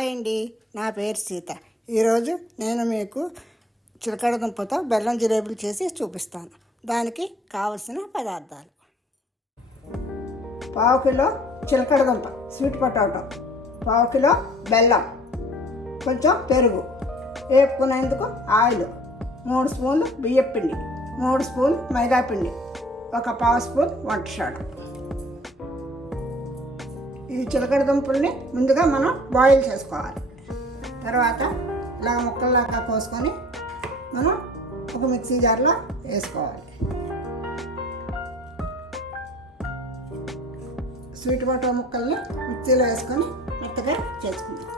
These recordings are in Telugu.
హాయ్ అండి, నా పేరు సీత. ఈరోజు నేను మీకు చిలకడ దుంపతో బెల్లం జిలేబులు చేసి చూపిస్తాను. దానికి కావలసిన పదార్థాలు: పావు కిలో చిలకడ దుంప స్వీట్ పొటాటో, పావు కిలో బెల్లం, కొంచెం పెరుగు, వేపుకునేందుకు ఆయిల్, 3 స్పూన్లు బియ్యపిండి, 3 స్పూన్లు మైదాపిండి, ఒక పావు స్పూన్ వంట సోడా. ఈ చిలకడ దుంపల్ని ముందుగా మనం బాయిల్ చేసుకోవాలి. తర్వాత ఇలా ముక్కల్లాగా కోసుకొని మనం ఒక మిక్సీ జార్లో వేసుకోవాలి. స్వీట్ పొటాటో ముక్కల్ని మిక్సీలో వేసుకొని మెత్తగా చేసుకుందాం.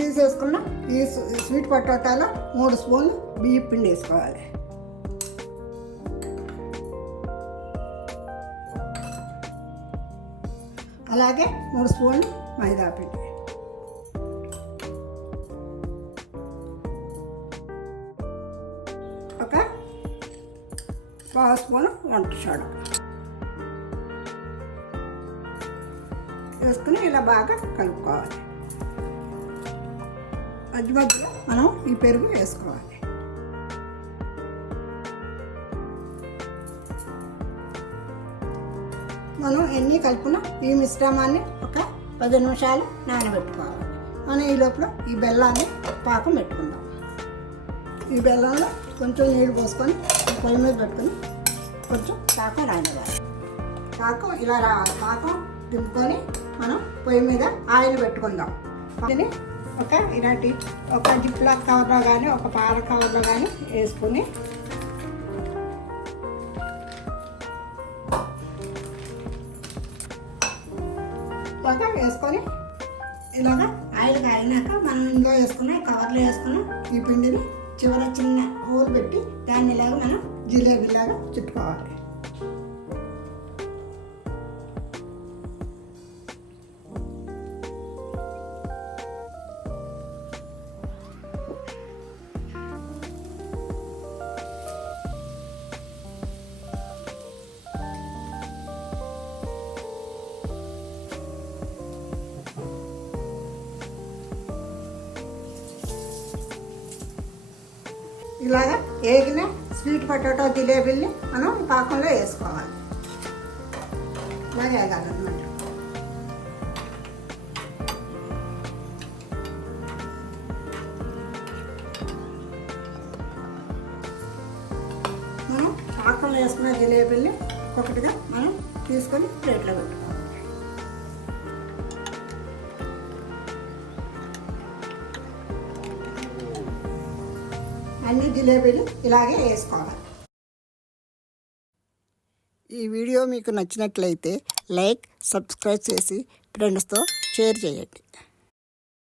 తీసేసుకున్న ఈ స్వీట్ పొటాటాలో 3 స్పూన్లు బియ్యం పిండి వేసుకోవాలి. అలాగే 3 స్పూన్లు మైదా పిండి, ఒక పావు స్పూను వంట సోడా వేసుకుని ఇలా బాగా కలుపుకోవాలి. మధ్య మధ్యలో మనం ఈ పెరుగు వేసుకోవాలి. మనం ఎన్ని కలుపున ఈ మిశ్రమాన్ని ఒక 10 నిమిషాలు నానబెట్టుకోవాలి. మనం ఈ లోపల ఈ బెల్లాన్ని పాకం పెట్టుకుందాం. ఈ బెల్లంలో కొంచెం నీళ్ళు పోసుకొని పొయ్యి మీద పెట్టుకొని కొంచెం పాకం రానివ్వాలి. పాకం ఇలా రావాలి. పాకం దింపుకొని మనం పొయ్యి మీద ఆయిల్ పెట్టుకుందాం. దీన్ని ఇలాంటి ఒక జిప్లాక్ కవర్లో కానీ ఒక పాల కవర్లో కానీ వేసుకొని వేసుకొని ఇలాగా ఆయిల్ కాయినాక మనం ఇందులో వేసుకున్న కవర్లో వేసుకున్న ఈ పిండిని చివర చిన్న హోల్ పెట్టి దాన్ని ఇలాగ మనం జిలేబీలాగా చుట్టుకోవాలి. ఇలాగా వేగిన స్వీట్ పొటాటో జిలేబీల్ని మనం పాకంలో వేసుకోవాలి. ఇలా వేగాలన్నమాట. మనం పాకంలో వేసుకున్న జిలేబీల్ని ఒక్కొక్కటిగా మనం తీసుకొని ప్లేట్లో పెట్టుకోవాలి. అన్ని జిలేబీలు ఇలాగే వేసుకోవాలి. ఈ వీడియో మీకు నచ్చినట్లయితే లైక్, సబ్స్క్రైబ్ చేసి ఫ్రెండ్స్తో షేర్ చేయండి.